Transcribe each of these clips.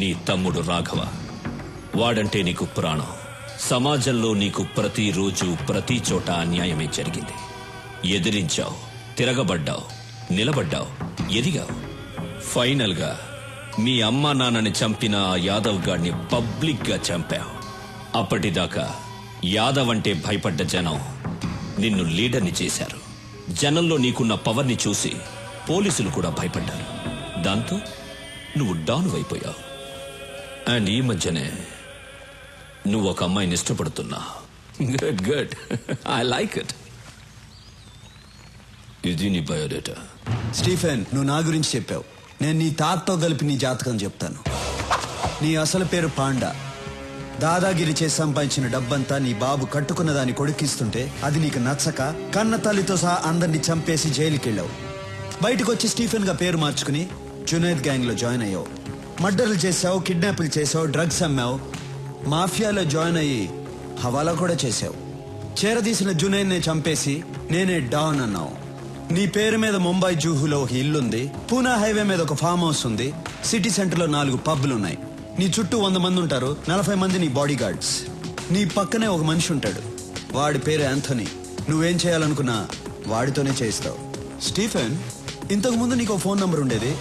నీ తమ్ముడు రాఘవ. వాడంటే నీకు ప్రాణం. సమాజంలో నీకు ప్రతిరోజు ప్రతి చోట అన్యాయమే జరిగింది. ఎదిరించావు, తిరగబడ్డావు, నిలబడ్డావు, ఎదిగావు. ఫైనల్ గా మీ అమ్మా నాన్నని చంపిన ఆ యాదవ్ గాడిని పబ్లిక్ గా చంపావు. అప్పటిదాకా యాదవ్ అంటే భయపడ్డ జనం నిన్ను లీడర్ని చేశారు. జనంలో నీకున్న పవర్ని చూసి పోలీసులు కూడా భయపడ్డారు. దాంతో నువ్వు డౌన్ అయిపోయావు. అండ్ ఈ మధ్యనే నువ్వు ఒక అమ్మాయిని ఇష్టపడుతున్నా. Good good, I like it. ఇది నీ బయోడేటా. స్టీఫెన్, నువ్వు నా గురించి చెప్పావు. నేను నీ తాతతో కలిపి నీ జాతకం చెప్తాను. నీ అసలు పేరు పాండా. దాదాగిరి చేసి సంపాదించిన డబ్బంతా నీ బాబు కట్టుకున్న దాన్ని కొడుకిస్తుంటే అది నీకు నచ్చక కన్న తల్లితో సహా అందరినీ చంపేసి జైలుకి వెళ్ళావు. బయటకు వచ్చి స్టీఫెన్ గా పేరు మార్చుకుని జునైద్ గ్యాంగ్ లో జాయిన్ అయ్యావు. మర్డర్లు చేసావు, కిడ్నాపులు చేసావు, డ్రగ్స్ అమ్మావు, మాఫియాలో జాయిన్ అయ్యి హవాలా కూడా చేశావు. చేరదీసిన జునైద్నే చంపేసి నేనే డాన్ అన్నావు. నీ పేరు మీద ముంబై జూహులో ఒక ఇల్లుంది, పూనా హైవే మీద ఒక ఫామ్ హౌస్ ఉంది, సిటీ సెంటర్ లో 4 పబ్లున్నాయి. నీ చుట్టూ 100 మంది ఉంటారు, 40 మంది నీ బాడీ గార్డ్స్. నీ పక్కనే ఒక మనిషి ఉంటాడు, వాడి పేరు యాంథనీ. నువ్వేం చేయాలనుకున్నా వాడితోనే చేయిస్తావు. స్టీఫెన్, ఇంతకు ముందు నీకు ఫోన్ నంబర్ ఉండేది.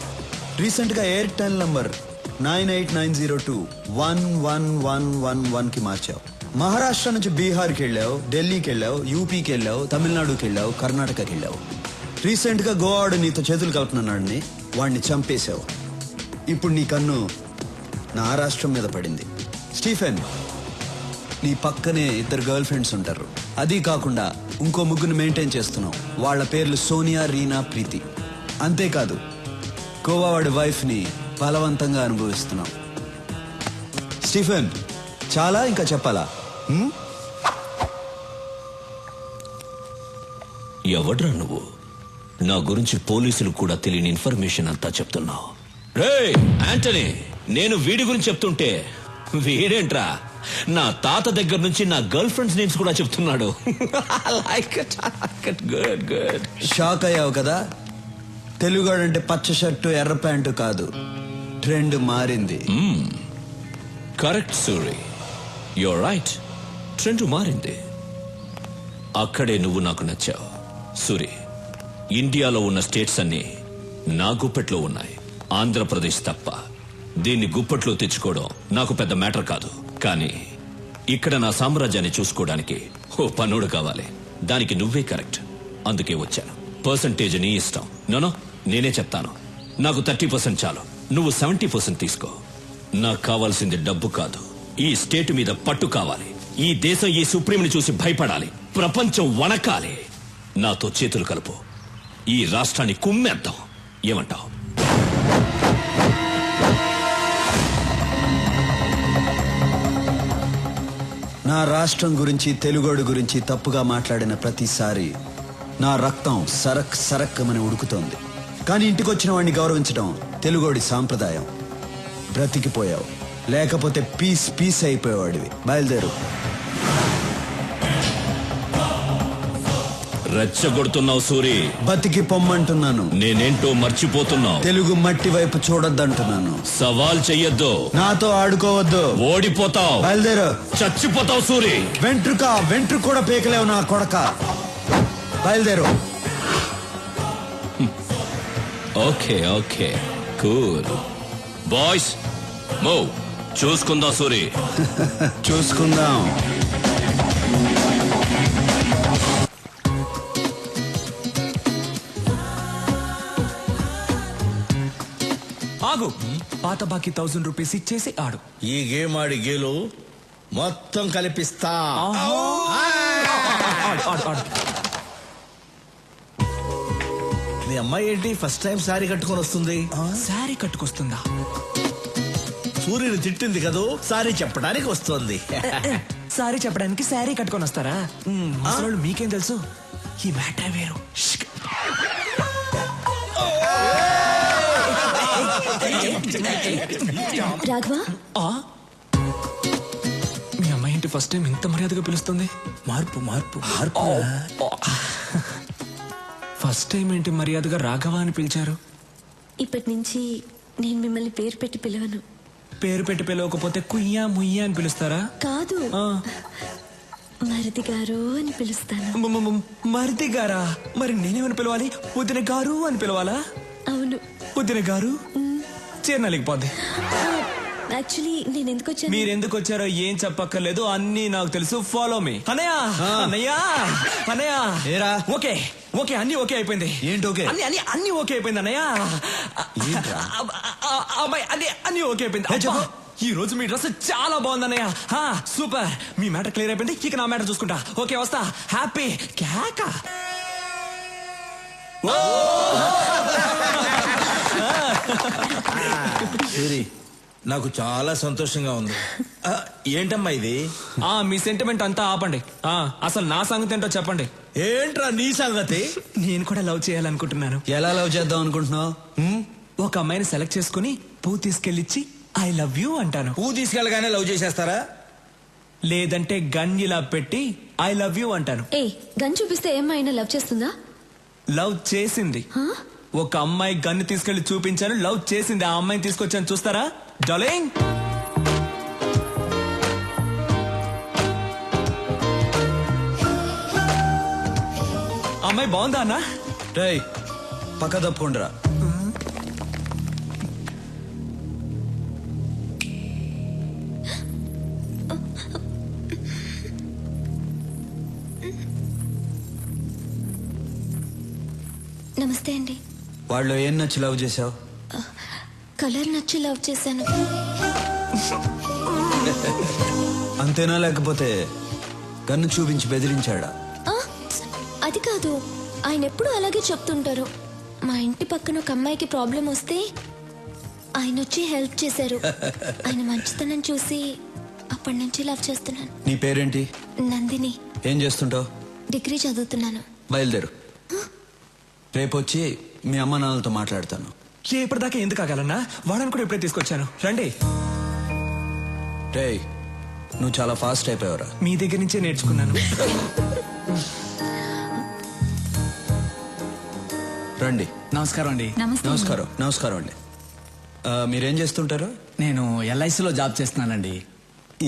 రీసెంట్ గా ఎయిర్టెల్ నంబర్ 9890211111 కి మార్చావు. మహారాష్ట్ర నుంచి బీహార్కి వెళ్ళావు, ఢిల్లీకి వెళ్ళావు, యూపీకి వెళ్ళావు, తమిళనాడుకి వెళ్ళావు, కర్ణాటకకి వెళ్ళావు. రీసెంట్ గా గోవాడు నీతో చేతులు కలుపుతున్నాడని వాడిని చంపేశావు. ఇప్పుడు నీ కన్ను నా రాష్ట్రం మీద పడింది. స్టీఫెన్, నీ పక్కనే 2 గర్ల్ ఫ్రెండ్స్ ఉంటారు. అది కాకుండా ఇంకో 3 మెయింటైన్ చేస్తున్నావు. వాళ్ళ పేర్లు సోనియా, రీనా, ప్రీతి. అంతేకాదు గోవా వాడి వైఫ్ ని బలవంతంగా అనుభవిస్తున్నావు. స్టీఫెన్, చాలా ఇంకా చెప్పాలా? ఎవడ్రా నువ్వు? నా గురించి పోలీసులు కూడా తెలియని ఇన్ఫర్మేషన్ అంతా చెప్తున్నావు. రే యాంటనీ, నేను వీడి గురించి చెప్తుంటే వీడేంట్రా నా తాత దగ్గర నుంచి నా గర్ల్ ఫ్రెండ్స్ నేమ్స్ కూడా చెప్తున్నాడు. Good good. షాక్ అయ్యావు కదా? తెలుగాడంటే పచ్చ షర్టు ఎర్ర ప్యాంటు కాదు, ట్రెండ్ మారింది. Correct Suri, you're right. Trend మారింది. అక్కడే నువ్వు నాకు నచ్చావు. సూరి, ఇండియాలో ఉన్న స్టేట్స్ అన్ని నా గుప్పెట్లో ఉన్నాయి, ఆంధ్రప్రదేశ్ తప్ప. దీన్ని గుప్పట్లో తెచ్చుకోవడం నాకు పెద్ద మ్యాటర్ కాదు. కానీ ఇక్కడ నా సామ్రాజ్యాన్ని చూసుకోవడానికి ఓ పన్నుడు కావాలి. దానికి నువ్వే కరెక్ట్. అందుకే వచ్చాను. పర్సంటేజ్ నీ ఇష్టం. నోనో, నేనే చెప్తాను. నాకు 30% చాలు, నువ్వు 70% తీసుకో. నాకు కావాల్సింది డబ్బు కాదు, ఈ స్టేట్ మీద పట్టు కావాలి. ఈ దేశం ఈ సుప్రీంని చూసి భయపడాలి, ప్రపంచం వణకాలి. నాతో చేతులు కలుపు, ఈ రాష్ట్రాన్ని కుమ్మేద్దాం. ఏమంటావు? నా రాష్ట్రం గురించి, తెలుగోడు గురించి తప్పుగా మాట్లాడిన ప్రతిసారి నా రక్తం సరక్ సరక్కమని ఉడుకుతోంది. కానీ ఇంటికొచ్చిన వాడిని గౌరవించడం తెలుగోడి సాంప్రదాయం. బ్రతికిపోయావు, లేకపోతే పీస్ పీస్ అయిపోయేవాడివి. బయలుదేరు. రెచ్చగొడుతున్నావు సూరి. బతికి పొమ్మంటున్నాను. నేనేంటో మర్చిపోతున్నావు. తెలుగు మట్టి వైపు చూడొద్దంటున్నాను. సవాల్ చెయ్యొద్దు, నాతో ఆడుకోవద్దు. ఓడిపోతావు. బయలుదేరు. చచ్చిపోతావు సూరి. వెంట్రుక కూడా పీకలేవు నా కొడక. బయలుదేరు. Okay okay, cool boys, move. చూసుకుందాం సూరి. చూసుకుందాం. ఆగు. పాత బాకీ 1000 రూపీస్ ఇచ్చేసి ఆడు. ఈ గేమ్ ఆడి గేలు మొత్తం కలిపిస్తా. మీ అమ్మాయి ఏంటి ఫస్ట్ టైం సారీ కట్టుకొని వస్తుంది? సారీ కట్టుకొస్తుందా? సూర్యుని తిట్టింది కదూ, సారీ చెప్పడానికి వస్తుంది. సారీ చెప్పడానికి సారీ కట్టుకొని వస్తారా? అసలు మీకేం తెలుసు? ఈ మ్యాటర్ వేరు. రాఘవా, మీ అమ్మాయి ఏంటి ఫస్ట్ టైం ఇంత మర్యాదగా పిలుస్తుంది? మార్పు మార్పు మార్పు. ఫస్ట్ టైం ఏంటి మర్యాదగా రాఘవ అని పిలిచారు? ఇప్పటి నుంచి నేను మిమ్మల్ని పేరు పెట్టి పిలవను. పేరు పెట్టి పిలవకపోతే కుయ్యా ముయ్యా అని పిలుస్తారా? కాదు, ఆ, మరిది గారు అని పిలుస్తాను. మరిది గారా? మరి నేనేమని పిలవాలి? వదిన గారు అని పిలవాలా? అవును. వదిన గారు చేరనలేకపోద్ది. యాక్చువల్లీ నేను ఎందుకు వచ్చాను? మీరెందుకు వచ్చారో ఏం చెప్పక్కర్లేదు, అన్నీ నాకు తెలుసు. Follow me. అన్నయ్య, అన్నయ్య, అన్నయ్య. ఏరా? ఓకే ఓకే, అన్ని ఓకే అయిపోయింది. ఏంటి ఓకే? అన్ని ఓకే అయిపోయింది అన్నయ్య. ఏంట్రా? అమ్మాయి అన్ని ఓకే అయిపోయింది. ఏ చెప్పు. అబ్బా, ఈ రోజు మీ డ్రెస్ చాలా బాగుంది అన్నయ్య. సూపర్. మీ మ్యాటర్ క్లియర్ అయిపోయింది, ఇక నా మ్యాటర్ చూసుకుంటా. ఓకే వస్తా. హ్యాపీ కేక. సూరి, నాకు చాలా సంతోషంగా ఉంది. ఏంటమ్మా ఇది? మీ సెంటిమెంట్ అంతా ఆపండి. అసలు నా సంగతి ఏంటో చెప్పండి. ఏంట్రా నీ సంగతి? నేను కూడా లవ్ చేయాలనుకుంటున్నాను. ఎలా లవ్ చేద్దాం అనుకుంటున్నావు? ఒక అమ్మాయిని సెలెక్ట్ చేసుకుని పువ్వు తీసుకెళ్ళిచ్చి ఐ లవ్ యూ అంటాను. పువ్వు తీసుకెళ్ళగానే లవ్ చేసేస్తారా? లేదంటే గన్ ఇలా పెట్టి ఐ లవ్ యూ అంటాను. ఏ గన్ చూపిస్తే ఏమైనా లవ్ చేస్తుందా? లవ్ చేసింది. ఒక అమ్మాయి గన్ను తీసుకెళ్లి చూపించాను, లవ్ చేసింది. ఆ అమ్మాయిని తీసుకొచ్చాను, చూస్తారా డార్లింగ్? అమ్మాయి బాగుందా అన్నా? రేయ్ పక్క తప్పుకుండ్రా. నమస్తే అండి. వాళ్ళు ఏం నచ్చి లవ్ చేసావు? కలర్ నచ్చి లవ్ చేశాను. అంతేనా, లేకపోతే గన్ను చూపించి బెదిరించాడా? ఆ, అది కాదు, ఆయన ఎప్పుడు అలాగే చెప్తుంటారు. మా ఇంటి పక్కన ఒక అమ్మాయికి ప్రాబ్లం వస్తే ఆయన వచ్చి హెల్ప్ చేశారు. ఆయన మంచితనం చూసి అప్పటి నుంచి లవ్ చేస్తున్నాను. నీ పేరేంటి? నందిని. ఏం చేస్తుంటావు? డిగ్రీ చదువుతున్నాను. బయలుదేరు. రేపు వచ్చి మీ అమ్మ నాన్నలతో మాట్లాడతాను. ఇప్పటిదాకా ఎందుకు ఆగాలన్నా? వాడని కూడా ఇప్పుడే తీసుకొచ్చాను, రండి. రేయ్ నువ్వు చాలా ఫాస్ట్ అయిపోయావురా. మీ దగ్గర నుంచే నేర్చుకున్నాను. రండి. నమస్కారం అండి. నమస్కారం. నమస్కారం అండి. మీరేం చేస్తుంటారు? నేను ఎల్ఐసిలో జాబ్ చేస్తున్నానండి.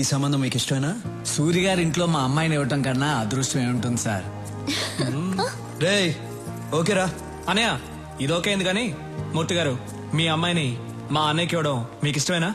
ఈ సంబంధం మీకు ఇష్టమేనా? సూర్య గారి ఇంట్లో మా అమ్మాయిని ఇవ్వటం కన్నా అదృష్టం ఏముంటుంది సార్. రేయ్ ఓకేరా. అనయ్య ఇది ఓకే అయింది, కానీ మూర్తి గారు మీ అమ్మాయిని మా అన్నయ్యకి ఇవ్వడం మీకు ఇష్టమేనా?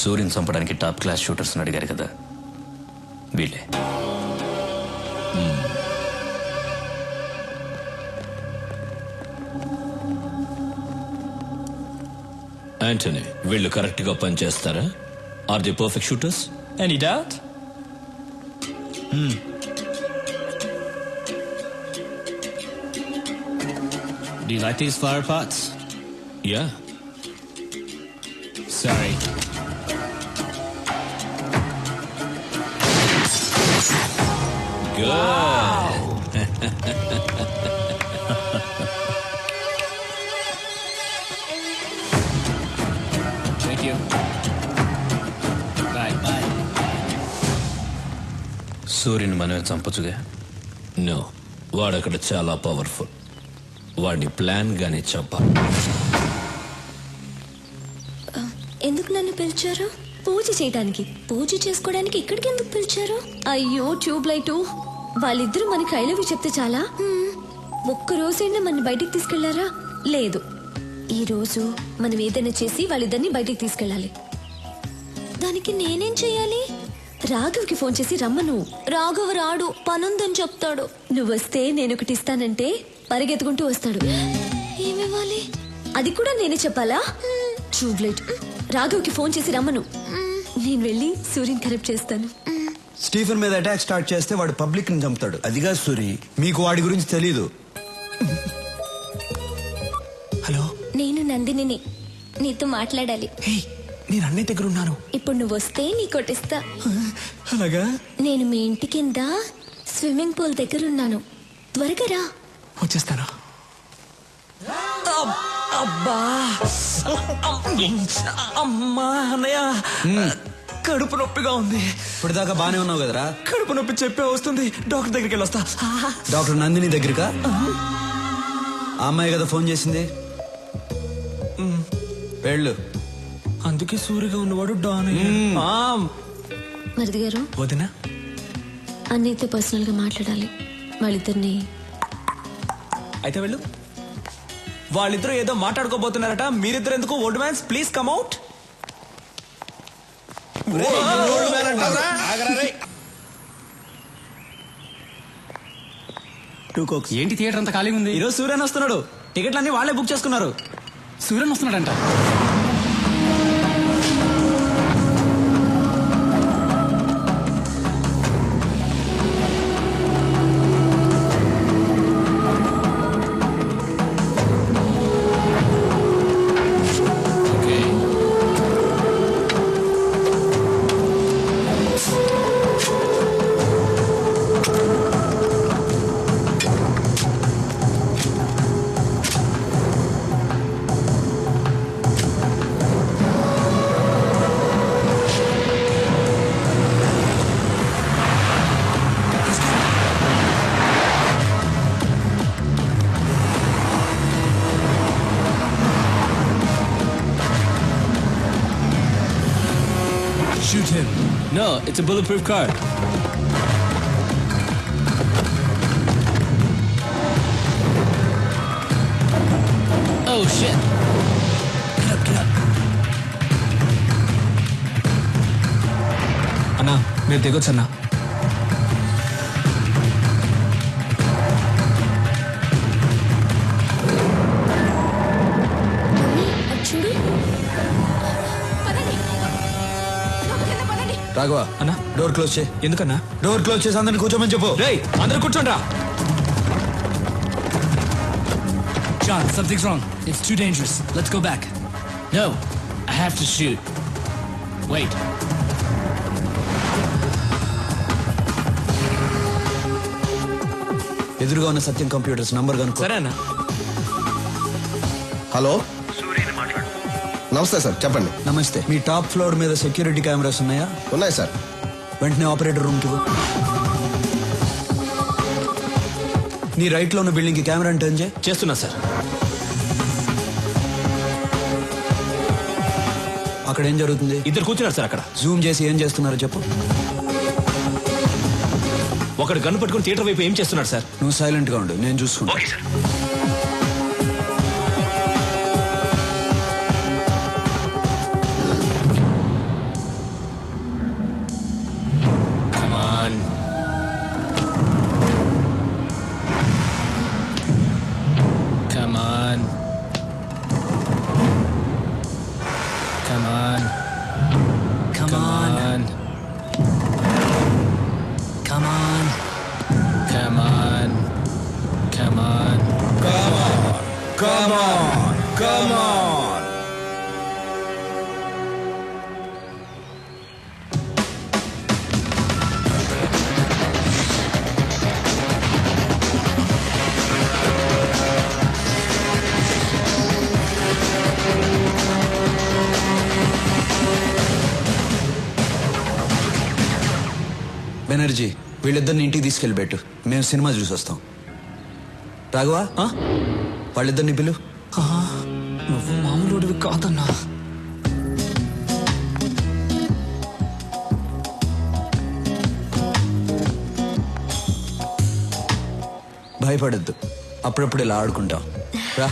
సూర్యుని చంపడానికి టాప్ క్లాస్ షూటర్స్ అడిగారు కదా, వీళ్ళే. యాంటనీ, వీళ్ళు కరెక్ట్ గా పనిచేస్తారా? Are the perfect shooters? Any doubt? Do you like these flower pots? Yeah. Sorry. Thank you. Bye. Bye. సూర్యుని మనమే చంపచ్చుగా? నో, వాడక్కడ చాలా పవర్ఫుల్. వాడిని ప్లాన్ గానే చంపాలి. ఎందుకు నన్ను పిలిచారు? పూజ చేయడానికి. పూజ చేసుకోవడానికి ఇక్కడికి ఎందుకు పిలిచారు? అయ్యో ట్యూబ్ లైట్, వాళ్ళిద్దరూ మనకి ఐ లవ్ యూ చెప్తే చాలా? ఒక్క రోజైనా మన బయటికి తీసుకెళ్లారా? లేదు. ఈ రోజు మనం ఏదైనా చేసి వాళ్ళిద్దరిని బయటికి తీసుకెళ్ళాలి. దానికి నేనేం చెయ్యాలి? రాఘవ్కి ఫోన్ చేసి రమ్మను. రాఘవ్ రాడు, పనుందని చెప్తాడు. నువ్వు వస్తే నేను ఒకటి ఇస్తానంటే పరిగెత్తుకుంటూ వస్తాడు. ఏమివ్వాలి? అది కూడా నేనే చెప్పాలా? Tube light. రాఘవ్కి ఫోన్ చేసి రమ్మను. నేను వెళ్ళి సూర్యుని కరెక్ట్ చేస్తాను. స్టీఫెన్ మీద అటాక్ స్టార్ట్ చేస్తే వాడు పబ్లిక్ ని చంపుతాడు. అదిగా సూరి, మీకు వాడి గురించి తెలీదు. హలో, నేను నందినిని, నీతో మాట్లాడాలి. హే, నేను అన్నయ్య దగ్గర ఉన్నాను. ఇప్పుడు నువ్వు వస్తే నీ కొట్టిస్తా. అలాగా? నేను మీ ఇంటి కింద స్విమ్మింగ్ పూల్ దగ్గర ఉన్నాను. త్వరగా రా. వచ్చేస్తాను. అబ్బా అమ్మా అన్నయ్య కడుపు నొప్పిగా ఉంది. ఇప్పటిదాకా బానే ఉన్నావు కదరా? కడుపు నొప్పి చెప్పే వస్తుంది. డాక్టర్ దగ్గరికి వెళ్ళి వస్తా. డాక్టర్ నందిని దగ్గరకా? ఆ అమ్మాయి కదా ఫోన్ చేసింది. వెళ్ళు. అందుకే సూరిగా ఉన్నవాడు డాన్. మరిది గారు, వదినా అన్నయ్యతో పర్సనల్ గా మాట్లాడాలి. వాళ్ళిద్దరిని అయితే వెళ్ళు. వాళ్ళిద్దరూ ఏదో మాట్లాడుకోబోతున్నారట. మీరిద్దరు ఎందుకు? Old man's please come out. ఏంటి థియేటర్ అంతా ఖాళీగా ఉంది? ఈరోజు సూర్యన్ వస్తున్నాడు. టికెట్లన్నీ వాళ్ళే బుక్ చేసుకున్నారు. Suryan వస్తున్నాడంట. Shoot him. No, it's a bulletproof car. Oh shit. Get up. అన్నా మీరు దిగొచ్చు అన్నా. చూడు. రాఘవా అన్నా డోర్ క్లోజ్ చేయి. ఎందుకన్నా? డోర్ క్లోజ్ చేసి అందరిని కూర్చోమని చెప్పు. రేయ్ అందరూ కూర్చోండి రా. John, something's wrong. It's too dangerous. Let's go back. No, I have to shoot. Wait. ఎదురుగా ఉన్న సత్యం కంప్యూటర్స్ నంబర్ కనుక్కో. సరే అన్నా. హలో, నమస్తే సార్, చెప్పండి. నమస్తే. మీ టాప్ ఫ్లోర్ మీద సెక్యూరిటీ కెమెరాస్ ఉన్నాయా? ఉన్నాయి సార్. వెంటనే ఆపరేటర్ రూమ్ కి పో. నీ రైట్ లో ఉన్న బిల్డింగ్ కి కెమెరా టర్న్ చేయి. చేస్తున్నా సార్. అక్కడ ఏం జరుగుతుంది? ఇద్దరు కూర్చున్నారు సార్ అక్కడ. జూమ్ చేసి ఏం చేస్తున్నారో చెప్పు. ఒకడు గన్ను పట్టుకుని థియేటర్ వైపు ఏం చేస్తున్నాడు సార్? నువ్వు సైలెంట్ గా ఉండు, నేను చూసుకుంటా. Come on. Come on. Come on. Come on. Come on. Come on. Come on. Come on, come on. Banerjee, వీళ్ళిద్దరిని ఇంటికి తీసుకెళ్ళి పెట్టు. మేము సినిమా చూసి వస్తాం. రాఘవా, వాళ్ళిద్దరిని పిలు. నువ్వు మామూలుడివి కాదన్నా. భయపడద్దు, అప్పుడప్పుడు ఇలా ఆడుకుంటాం. రా.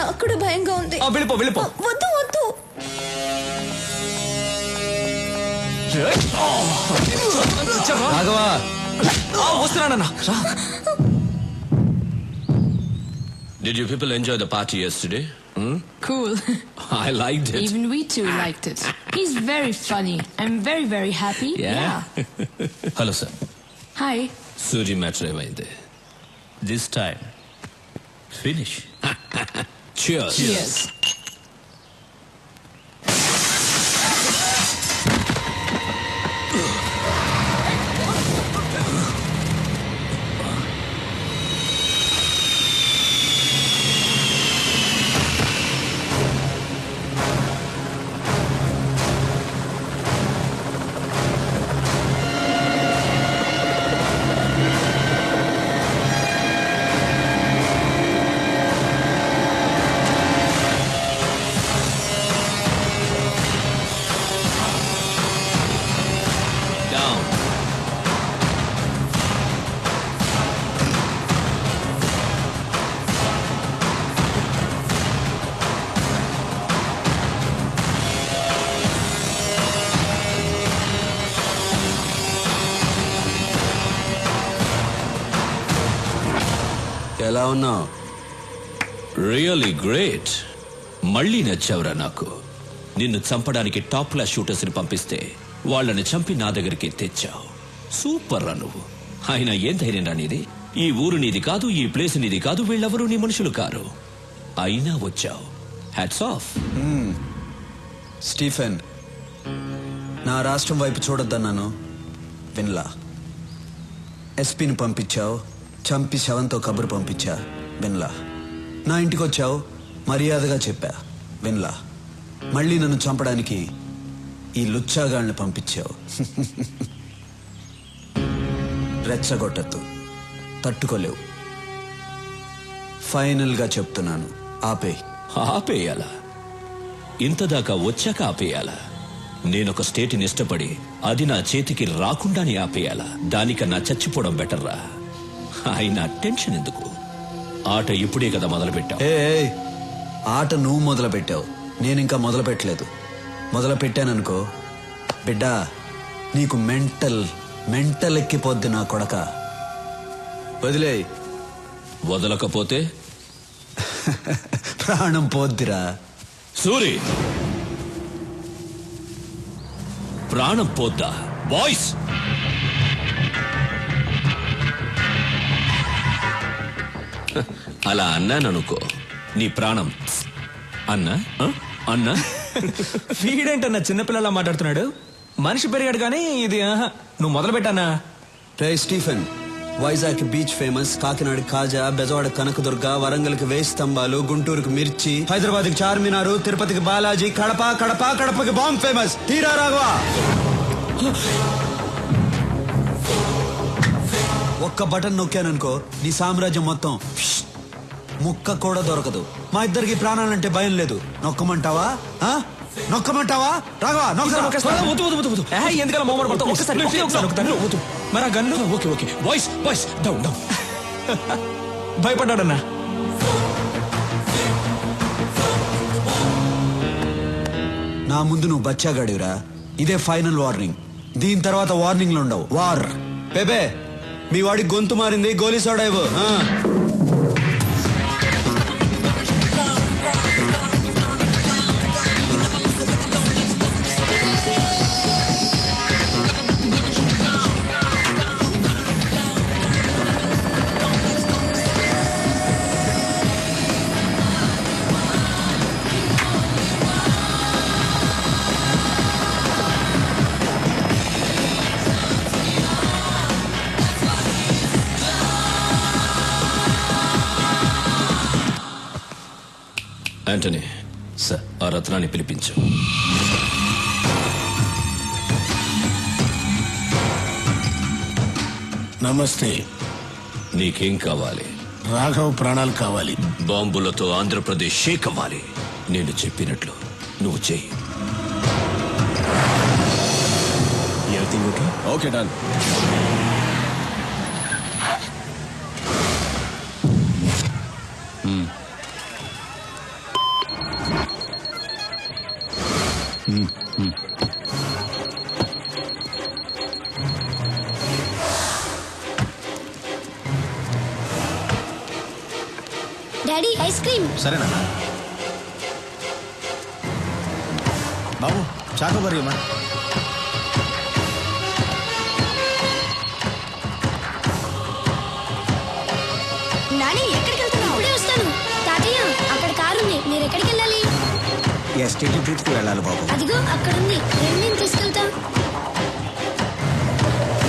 నాకు కూడా భయంగా ఉంది. వెళ్ళిపో వెళ్ళిపో. వద్దు వద్దు. Raghava, వస్తున్నానన్నా. Did you people enjoy the party yesterday? Cool. I liked it. Even we too liked it. He's very funny. I'm very, very happy. Yeah. Hello, sir. Hi. Suri matter ఏమైంది? This time, finish. Cheers. Cheers. ఎలా ఉన్నావు? Really great. మళ్ళీ నచ్చావురా నాకు. నిన్ను చంపడానికి top class shooters ని పంపిస్తే వాళ్ళని చంపి నా దగ్గరికి తెచ్చావు. సూపర్ రా నువ్వు. అయినా ఏం ధైర్యం రా నీది? ఈ ఊరు నీది కాదు, ఈ ప్లేస్ నీది కాదు, వీళ్ళెవరూ నీ మనుషులు కారు. అయినా వచ్చావు. Hats off. స్టీఫెన్, నా రాష్ట్రం వైపు చూడొద్దన్నాను, విన్లా. ఎస్పీని పంపించావు, చంపి శవంతో కబురు పంపించా, విన్లా. నా ఇంటికి వచ్చావు, మర్యాదగా చెప్పా, విన్లా. మళ్ళీ నన్ను చంపడానికి ఈ లుచ్చాగాళ్ళని పంపించావు. రెచ్చగొట్టద్దు, తట్టుకోలేవు. ఫైనల్గా చెప్తున్నాను, ఆపేయాలా? ఇంతదాకా వచ్చాక ఆపేయాలా? నేనొక స్టేట్ని ఇష్టపడి అది నా చేతికి రాకుండానే ఆపేయాలా? దానికన్నా చచ్చిపోవడం బెటర్రా. అయినా టెన్షన్ ఎందుకు? ఆట ఇప్పుడే కదా మొదలు పెట్టావు. ఆట నువ్వు మొదలు పెట్టావు, నేనింకా మొదలు పెట్టలేదు. మొదలు పెట్టాననుకో బిడ్డా, నీకు మెంటల్ ఎక్కిపోద్ది నా కొడక. వదిలే. వదలకపోతే ప్రాణం పోద్దిరా. సూరి, ప్రాణం పోద్దా? బాయ్స్, అలా అన్నాననుకో, నీ ప్రాణం అన్నా అన్నా. వీడేంటన్నా చిన్నపిల్లలా మాట్లాడుతున్నాడు? మనిషి పెరిగాడు కానీ ఇది నువ్వు మొదలు పెట్టానా? రే Stephen, Vizag beach famous, Kakinada kaja, Bezawada Kanakadurga, వరంగల్కి వేయి స్తంభాలు, గుంటూరుకి మిర్చి, హైదరాబాద్కి చార్మినారు, తిరుపతికి బాలాజీ, కడపకి బాంబ్ ఫేమస్. తీరా రాఘవా, ఒక్క బటన్ నొక్కాననుకో నీ సామ్రాజ్యం మొత్తం ముక్క కూడా దొరకదు. మా ఇద్దరికి ప్రాణాలంటే భయం లేదు. నొక్కమంటావా? నొక్కమంటావా? రాఘవా, ఎందుకలా మోమర్ పడతావు? ఒక్కసారి మరి gun. Okay okay boys boys, down down. భయపడ్డాడన్నా. నా ముందు నువ్వు బచ్చాగాడివిరా. ఇదే ఫైనల్ వార్నింగ్. దీని తర్వాత వార్నింగ్లు ఉండవు. వార్. బేబే, మీ వాడి గొంతు మారింది, గోలీ సోడా ఇవ్వు. యాంటనీ, సార్, ఆ రత్నాన్ని పిలిపించు. నమస్తే. నీకేం కావాలి? రాఘవ్ ప్రాణాలు కావాలి. బాంబులతో ఆంధ్రప్రదేశ్ షేక్ అవ్వాలి. నేను చెప్పినట్లు నువ్వు చెయ్యి. Everything okay? Okay, done. Daddy, ice cream. సరేనా బాబు? చాకోబారి అమ్మా. నాని, ఎక్కడికి వెళ్తున్నావు? ఇప్పుడే వస్తాను. తాతయ్య, అక్కడ కారు ఉంది, మీరు ఎక్కడికి వెళ్ళాలి? ఎస్టేట్ బీచ్కి వెళ్ళాలి బాబు. అదిగో అక్కడ ఉంది, నేను తీసుకెళ్తా.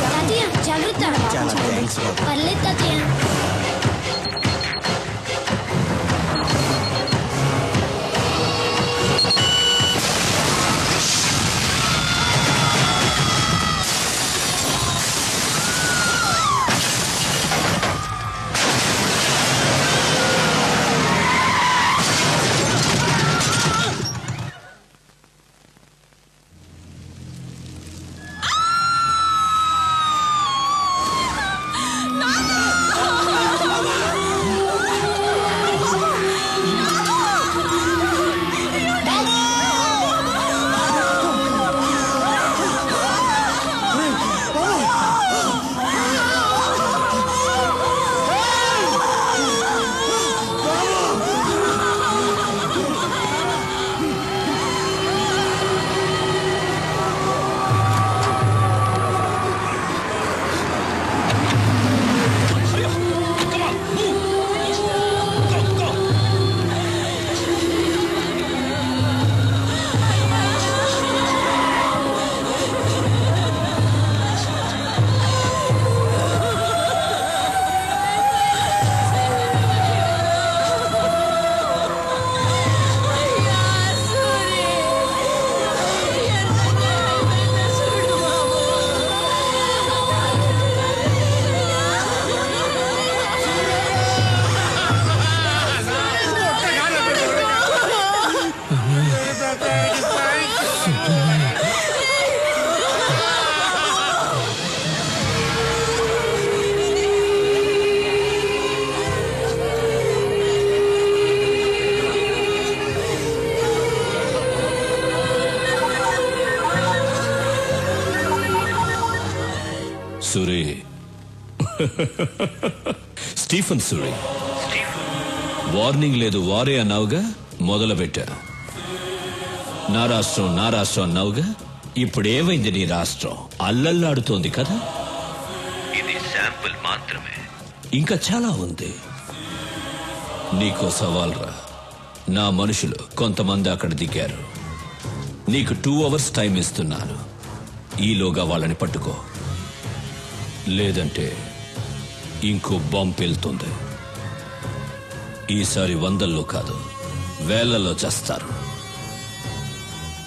తాతయ్య జాగ్రత్త. చాలా థ్యాంక్స్ బాబు. పర్లేదు తాతయ్య. స్టీఫెన్ సూరి, వార్నింగ్ లేదు వారే అన్నావుగా, మొదలుపెట్టా. నా రాష్ట్రం అన్నావుగా, ఇప్పుడు ఏమైంది నీ రాష్ట్రం? అల్లల్లాడుతోంది కదా. ఇది శాంపుల్ మాత్రమే, ఇంకా చాలా ఉంది. నీకో సవాల్రా. నా మనుషులు కొంతమంది అక్కడ దిగారు. నీకు 2 hours టైం ఇస్తున్నాను. ఈలోగా వాళ్ళని పట్టుకో, లేదంటే ఇంకో బాంబు పేలుతుంది. ఈసారి 100లో కాదు 1000లో చేస్తారు.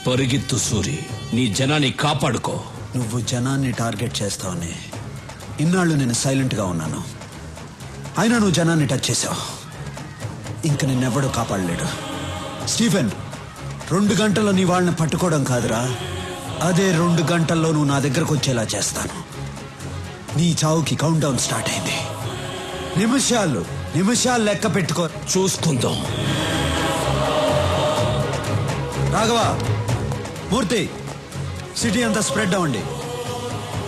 పరిగెత్తు సూరి, నీ జనాన్ని కాపాడుకో. నువ్వు జనాన్ని టార్గెట్ చేస్తావని ఇన్నాళ్ళు నేను సైలెంట్గా ఉన్నాను. అయినా నువ్వు జనాన్ని టచ్ చేసావు. ఇంక నిన్నెవ్వడూ కాపాడలేడు. స్టీఫెన్, 2 గంటల్లో నీ వాళ్ళని పట్టుకోవడం కాదురా, అదే 2 గంటల్లో నువ్వు నా దగ్గరకు వచ్చేలా చేస్తాను. నీ చావుకి కౌంట్ డౌన్ స్టార్ట్ అయింది. నిమిషాలు లెక్క పెట్టుకో. చూసుకుందాం. రాఘవ, మూర్తి, సిటీ అంతా స్ప్రెడ్ అవ్వండి.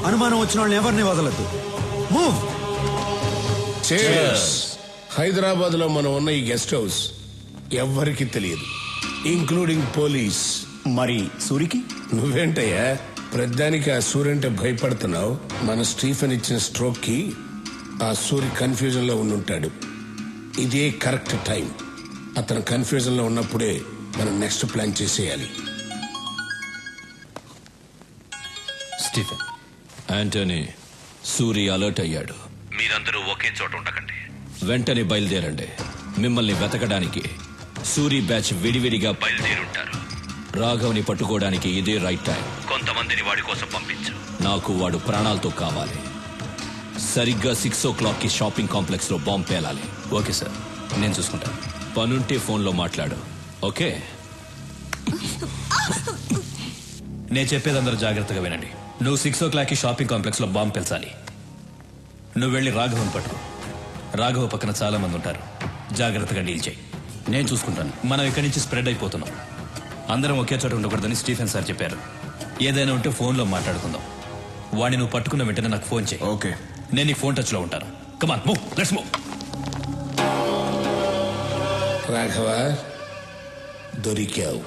అనుమానం వచ్చిన వాళ్ళని ఎవరిని వదలద్దు. మూవ్. హైదరాబాద్ లో మనం ఉన్న ఈ గెస్ట్ హౌస్ ఎవ్వరికి తెలియదు, ఇంక్లూడింగ్ పోలీస్. మరి సూరికి? నువ్వేంటయ్యా ప్రధానికి ఆ సూర్యంటే భయపడుతున్నావు? మన స్టీఫెన్ ఇచ్చిన స్ట్రోక్ కి ఆ సూరి కన్ఫ్యూజన్ లో ఉండుంటాడు. ఇదే కరెక్ట్ టైం. అతను కన్ఫ్యూజన్ లో ఉన్నప్పుడే మనం నెక్స్ట్ ప్లాన్ చేసేయాలి. స్టీఫెన్, యాంటనీ, సూరి అలర్ట్ అయ్యాడు. మీరందరూ ఒకే చోట ఉండకండి. వెంటనే బయలుదేరండి. మిమ్మల్ని వెతకడానికి సూరి బ్యాచ్ విడివిడిగా బయలుదేరుంటారు. రాఘవ్ని పట్టుకోవడానికి ఇదే రైట్ టైం. కొంతమందిని వాడి కోసం పంపించు. నాకు వాడు ప్రాణాలతో కావాలి. సరిగ్గా 6 o'clock కి షాపింగ్ కాంప్లెక్స్ లో బాంబు పేలాలి. ఓకే సార్, నేను చూసుకుంటాను. పనుంటే ఫోన్లో మాట్లాడు. ఓకే? నేను చెప్పేది అందరూ జాగ్రత్తగా వినండి. నువ్వు 6 o'clock కి షాపింగ్ కాంప్లెక్స్ లో బాంబు పెంచాలి. నువ్వు వెళ్ళి రాఘవన్ పట్టుకో. రాఘవ పక్కన చాలా మంది ఉంటారు. జాగ్రత్తగా డీల్ చేయి. నేను చూసుకుంటాను. మనం ఇక్కడి నుంచి స్ప్రెడ్ అయిపోతున్నాం. అందరం ఒకే చోట ఉండకూడదని స్టీఫెన్ సార్ చెప్పారు. ఏదైనా ఉంటే ఫోన్లో మాట్లాడుకుందాం. వాడిని నువ్వు పట్టుకున్న వెంటనే నాకు ఫోన్ చేయి. ఓకే. నేను నీ ఫోన్ టచ్లో ఉంటాను. Come on, move, let's move. Raghava, దొరికావు.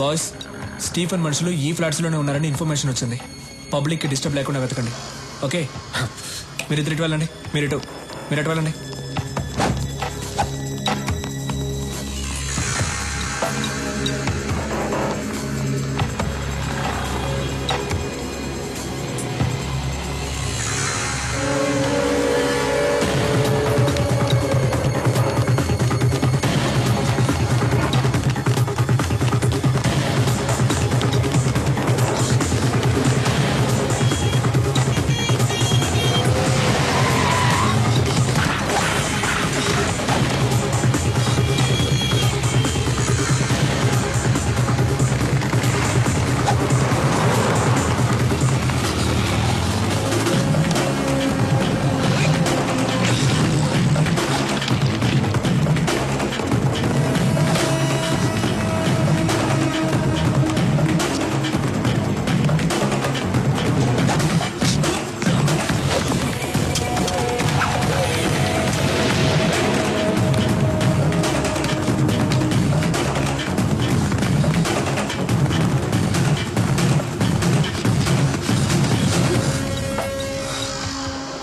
బాయ్స్, స్టీఫెన్ మనుషులు ఈ ఫ్లాట్స్ లోనే ఉన్నారని ఇన్ఫర్మేషన్ వచ్చింది. పబ్లిక్ కి డిస్టర్బ్ లేకుండా వెతకండి. ఓకే, మీరు ఇటు వెళ్ళండి. మీరు అటు వెళ్ళండి.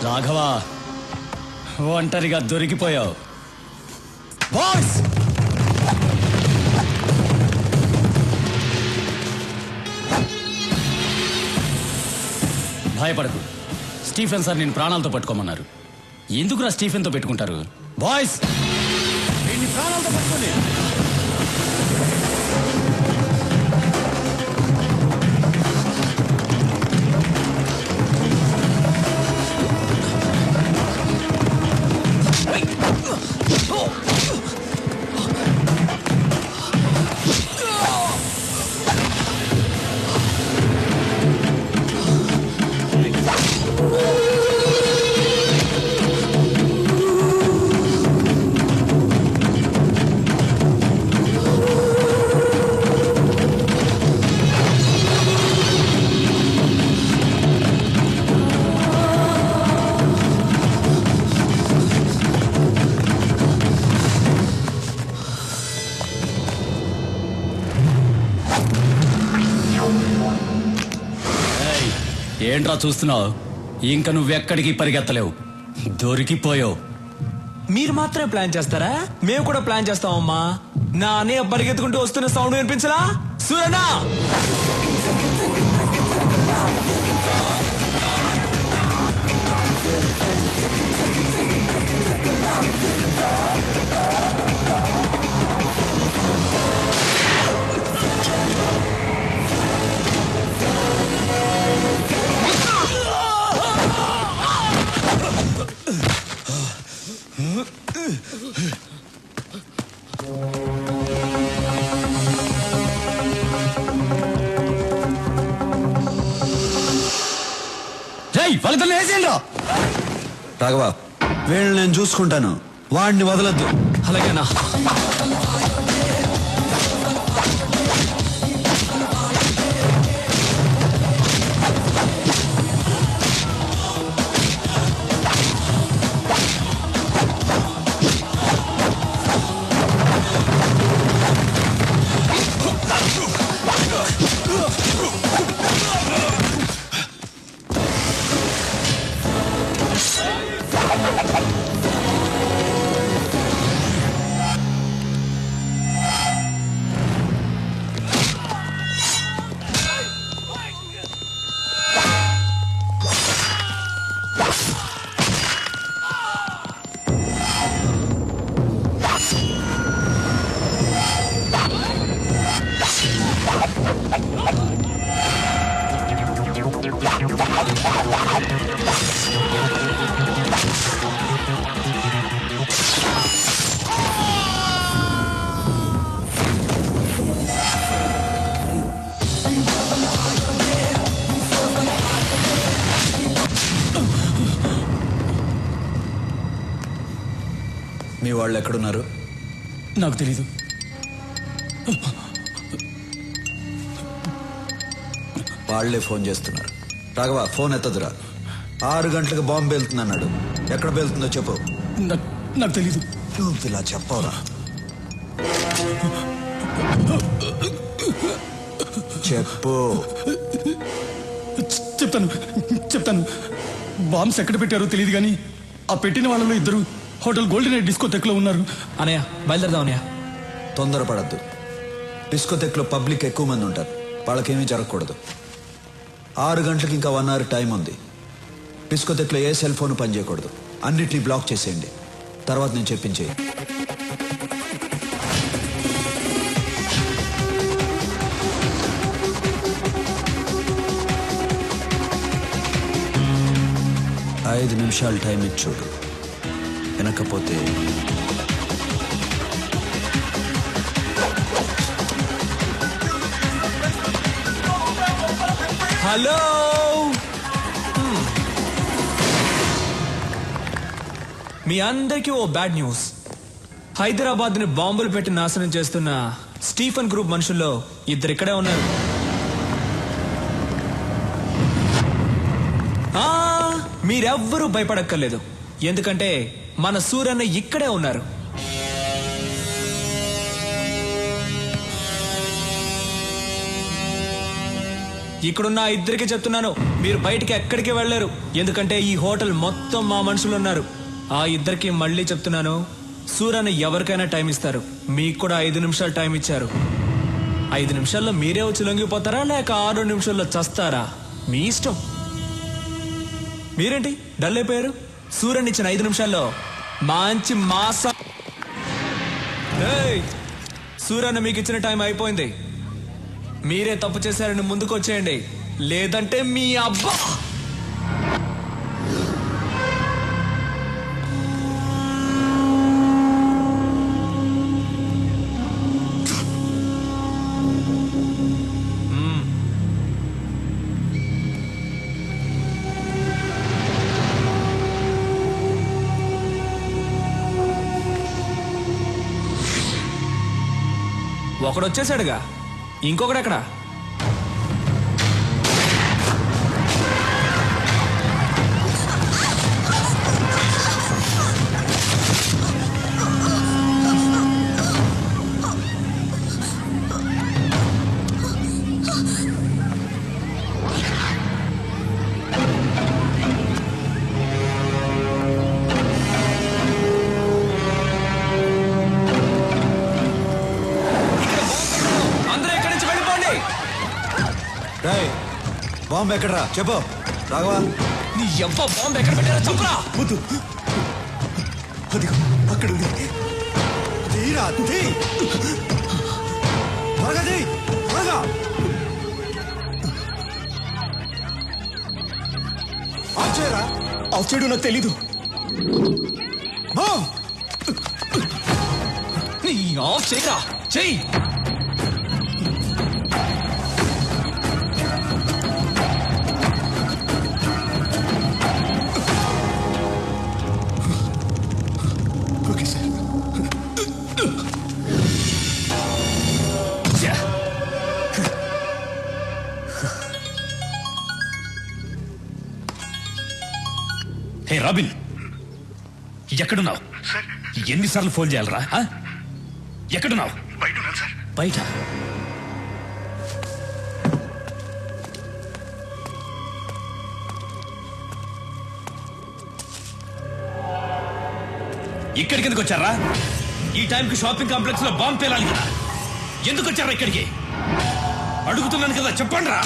రాఘవ, ఒంటరిగా దొరికిపోయావు. బాయ్స్, భయపడకు. స్టీఫెన్ సార్ నేను ప్రాణాలతో పట్టుకోమన్నారు. ఎందుకురా స్టీఫెన్తో పెట్టుకుంటారు? బాయ్స్, వీడిని ప్రాణాలతో పట్టుకోండి. ఏంట్రా చూస్తున్నావు? ఇంకా నువ్వెక్కడికి పరిగెత్తలేవు, దొరికిపోయావు. మీరు మాత్రమే ప్లాన్ చేస్తారా? మేము కూడా ప్లాన్ చేస్తామమ్మా. నా అన్నయ్య పరిగెత్తుకుంటూ వస్తున్న సౌండ్ వినిపించలా? సూరన్న! ఫలితం వేసేయండి. రాఘవ, వీళ్ళని నేను చూసుకుంటాను, వాడిని వదలద్దు. అలాగేనా? మీ వాళ్ళు ఎక్కడున్నారు? నాకు తెలీదు. వాళ్లే ఫోన్ చేస్తున్నారు. రాఘవ, ఫోన్ ఎత్తదురా. 6 గంటలకు బాంబు వెళ్తుందన్నాడు. ఎక్కడ వెళ్తుందో చెప్పు. నాకు తెలీదు. నువ్వు ఇలా చెప్పవరా? చెప్పు. చెప్తాను. బాంబ్స్ ఎక్కడ పెట్టారో తెలియదు కానీ ఆ పెట్టిన వాళ్ళలో 2 హోటల్ గోల్డెన్ నైట్ డిస్కోటెక్ లో ఉన్నారు. అనయ్య, బయలుదేరదాం అనయ్య. తొందరపడద్దు. డిస్కోటెక్ లో పబ్లిక్ ఎక్కువ మంది ఉంటారు, వాళ్ళకేమీ జరగకూడదు. 6 గంటలకు ఇంకా 1 అవర్ టైం ఉంది. డిస్కోటెక్ లో ఏ సెల్ ఫోన్ పనిచేయకూడదు. అన్నిటినీ బ్లాక్ చేసేయండి. తర్వాత నేను చెప్పించేయి. ఐదు నిమిషాలు టైం ఇచ్చి చూడు. వెనకపోతే హలో. మీ అందరికీ ఓ బ్యాడ్ న్యూస్. హైదరాబాద్ ని బాంబులు పెట్టి నాశనం చేస్తున్న స్టీఫెన్ గ్రూప్ మనుషుల్లో 2 ఇక్కడే ఉన్నారు. మీరెవ్వరూ భయపడక్కర్లేదు, ఎందుకంటే మన సూరన్న ఇక్కడే ఉన్నారు. ఇక్కడున్న 2కి చెప్తున్నాను, మీరు బయటికి ఎక్కడికి వెళ్ళారు, ఎందుకంటే ఈ హోటల్ మొత్తం మా మనుషులు ఉన్నారు. ఆ 2కి మళ్ళీ చెప్తున్నాను, సూరన్న ఎవరికైనా టైం ఇస్తారు. మీకు కూడా 5 నిమిషాలు టైం ఇచ్చారు. 5 నిమిషాల్లో మీరే వచ్చి లొంగిపోతారా లేక 6 నిమిషాల్లో చస్తారా? మీ ఇష్టం. మీరేంటి డల్ అయిపోయారు? సూరన్ ఇచ్చిన 5 నిమిషాల్లో మంచి మాస. సూరన్న మీకు ఇచ్చిన టైం అయిపోయింది. మీరే తప్పు చేశారని ముందుకు వచ్చేయండి, లేదంటే మీ అబ్బా. ఒకడు వచ్చేసాడుగా, ఇంకొకడు ఎక్కడ? రేయ్, బాంబు ఎక్కడరా చెప్పు. రాఘవా, నీ ఎవ్వ బాంబు ఎక్కడ పెట్టారో చెప్పరా. వద్దు, అదిగో అక్కడ ఉంది. తీరా తీ. త్వరగా తీ, త్వరగా. ఆఫ్ చేయరా. ఆఫ్ చేయడం నాకు తెలీదు. బాంబ్. నీ ఆఫ్ చేయరా, చెయ్యి. Okay sir. హే రాబిన్, ఎక్కడున్నావు? ఎన్నిసార్లు ఫోన్ చేయాలరా? ఎక్కడున్నావు? బయట. ఇక్కడికి ఎందుకు వచ్చారా? ఈ టైంకి షాపింగ్ కాంప్లెక్స్ లో బాంబు పేలాలి కదా. ఎందుకు వచ్చారా ఇక్కడికి? అడుగుతున్నాను కదా, చెప్పండి రా.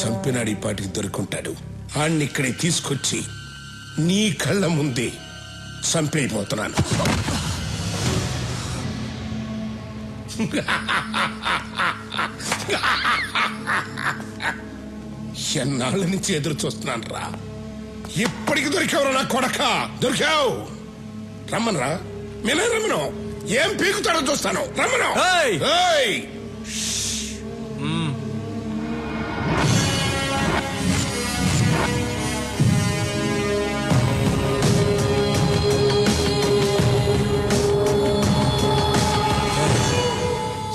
చంపినాడు, ఈ పాటికి దొరుకుంటాడు. ఆడిని ఇక్కడే తీసుకొచ్చి నీ కళ్ళ ముందే చంపైపోతున్నాను. ఎన్నాళ్ళ నుంచి ఎదురు చూస్తున్నాను రా. ఎప్పటికి దొరికావు నా కొడక? దొరికావు. రమ్మనరా, మేనే రమ్మను. ఏం పీకుతాడో చూస్తాను. రమ్మను.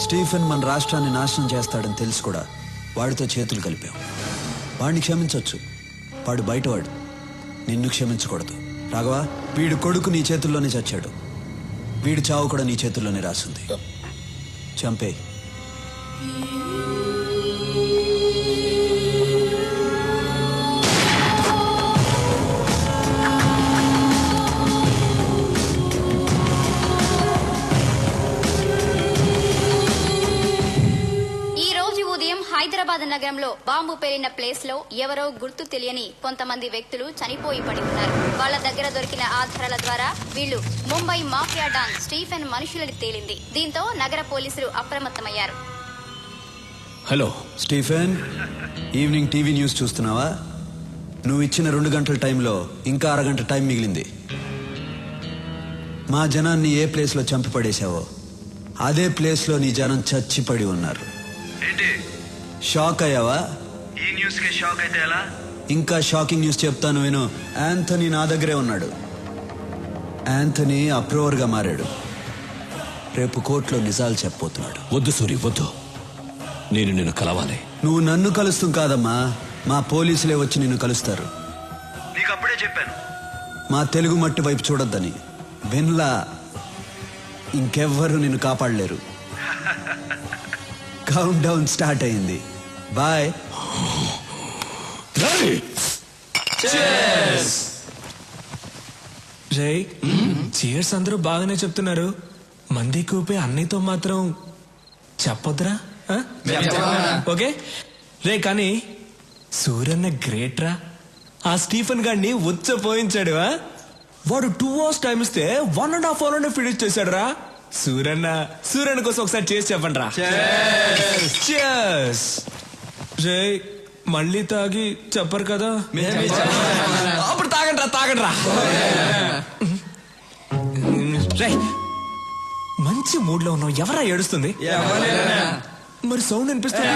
స్టీఫెన్ మన రాష్ట్రాన్ని నాశనం చేస్తాడని తెలుసు కూడా వాడితో చేతులు కలిపాం. వాడిని క్షమించవచ్చు, వాడు బయటవాడు. నిన్ను క్షమించకూడదు. రాఘవా, వీడు కొడుకు నీ చేతుల్లోనే చచ్చాడు. వీడి చావు కూడా నీ చేతుల్లోనే రాసింది. చంపేయ్. హైదరాబాద్ నగరంలో బాంబు పేలిన ప్లేస్ లో ఎవరో గుర్తు తెలియని కొంతమంది వ్యక్తులు చనిపోయి పడి ఉన్నారు. వాళ్ళ దగ్గర దొరికిన ఆధారాల ద్వారా వీళ్ళు ముంబై మాఫియా డాన్ స్టీఫెన్ మనుషులని తేలింది. దీంతో నగర పోలీసులు అప్రమత్తమయ్యారు. Hello Stephen, evening TV news చూస్తున్నావా? నువ్వు ఇచ్చిన 2 గంటల టైంలో ఇంకా అరగంట టైం మిగిలింది. మా జనాన్ని ఏ ప్లేస్ లో చంపి పడేశావో అదే ప్లేస్ లో నీ జనం చచ్చిపడి ఉన్నారు. షాక్ అయ్యావా? ఈ న్యూస్ కి షాక్ అయితే ఎలా? ఇంకా షాకింగ్ న్యూస్ చెప్తాను విను. యాంథనీ నా దగ్గరే ఉన్నాడు. యాంథనీ అప్రూవర్ గా మారాడు. రేపు కోర్టులో నిజాలు చెప్పబోతున్నాడు. వద్దు సూరి, వద్దు. నేను నిన్ను కలవాలి. నువ్వు నన్ను కలుస్తూ కాదమ్మా, మా పోలీసులే వచ్చి నిన్ను కలుస్తారు. నీకు అప్పుడే చెప్పాను మా తెలుగు మట్టి వైపు చూడొద్దని. విన్లా, ఇంకెవ్వరూ నిన్ను కాపాడలేరు. కౌంట్ డౌన్ స్టార్ట్ అయింది. బాయ్. జై చీర్స్ అందరూ బాగానే చెప్తున్నారు. మంది కూపే అన్నయ్యతో మాత్రం చెప్పొద్దురా. ఓకే రే, కానీ సూర్యన్న గ్రేట్ రా. ఆ స్టీఫెన్ గాడిని ఉచ్చపోయించాడు. వాడు 2 hours టైం ఇస్తే 1.5 hour ఫినిష్ చేశాడు రా. సూర్యన్న కోసం ఒకసారి చేసి చెప్పండి రా. రే, మళ్ళీ తాగి చెప్పరు కదా? అప్పుడు తాగండి రా. రే, మంచి మూడ్ లో ఉన్నావు. ఎవరా ఏడుస్తుంది? మరి సౌండ్ అనిపిస్తుంది.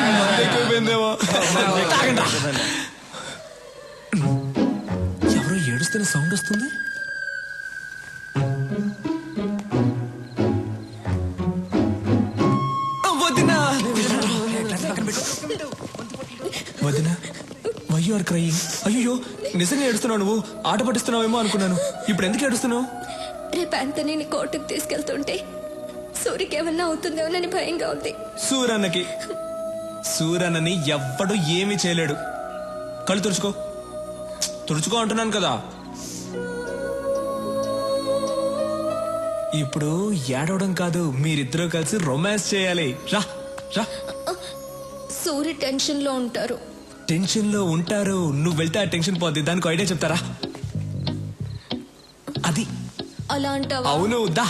తాగండి రా. ఎవరో ఏడుస్తున్న సౌండ్ వస్తుంది. వదినా వదిన వై యు ఆర్ క్రయింగ్? అయ్యో నిజంగా ఏడుస్తున్నావు? నువ్వు ఆట పట్టిస్తున్నావేమో అనుకున్నాను. ఇప్పుడు ఎందుకు ఏడుస్తున్నావు? రేపు ఆంటనీని కోర్టుకు తీసుకెళ్తుంటే సూరికి ఏమన్నా అవుతుందేమోనని భయంగా ఉంది. సూరన్నని ఎవ్వడు ఏమీ చేయలేడు. కళ్ళు తుడుచుకో అంటున్నాను కదా. ఇప్పుడు ఏడవడం కాదు, మీరిద్దరూ కలిసి రొమాన్స్ చేయాలి. రా రా. సూరి టెన్షన్ లో ఉంటారు. నువ్వు వెళ్తే ఆ టెన్షన్ పోద్ది. దానికి ఐడియా చెప్తారా? అది అలా అంటావా? అవును దా.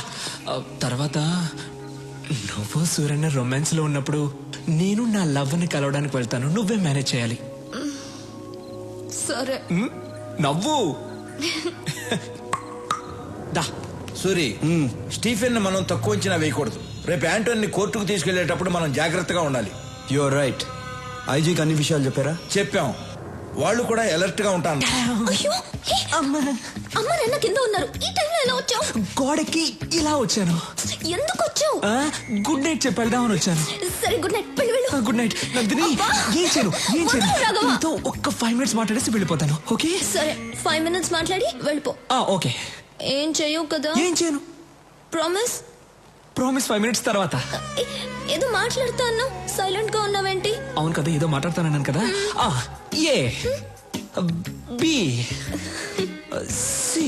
తర్వాత నువ్వు సూర్యన్న రొమాన్స్ లో ఉన్నప్పుడు నేను నా లవ్ ని కలవడానికి వెళ్తాను. నువ్వే మేనేజ్ చేయాలి. సరే. నవ్వు. దా. సూరి, స్టీఫెన్ మనం తక్కువ అంచనా వేయకూడదు. రేపు యాంటోని కోర్టుకు తీసుకెళ్లేటప్పుడు మనం జాగ్రత్తగా ఉండాలి. Your right. ఐజీకి అన్ని విషయాలు చెప్పారా? చెప్పాం. వాళ్ళు కూడా అలర్ట్ గా ఉంటాను. అయ్యో, అమ్మ నాన్న కింద ఉన్నారు. ఈ టైంలో ఎలా వచ్చావు? గోడకి ఇలా వచ్చాను. ఎందుకు వచ్చావు? గుడ్ నైట్ చెప్పి వెళ్దామని వచ్చాను. సరే good night. Good night Nandini. ఏం చేయను నీతో ఒక్క 5 minutes మాట్లాడేసి వెళ్ళిపోతాను. ఓకే సరే 5 minutes మాట్లాడి వెళ్ళిపో. ఓకే. ఏం చేయవు కదా? ఏం చేయను. ప్రామిస్ 5 minutes తర్వాత. ఏదో మాట్లాడుతా అన్నావు, సైలెంట్ గా ఉన్నావేంటి? అవును కదా, ఏదో మాట్లాడుతానన్నాను కదా. ఏ బి సి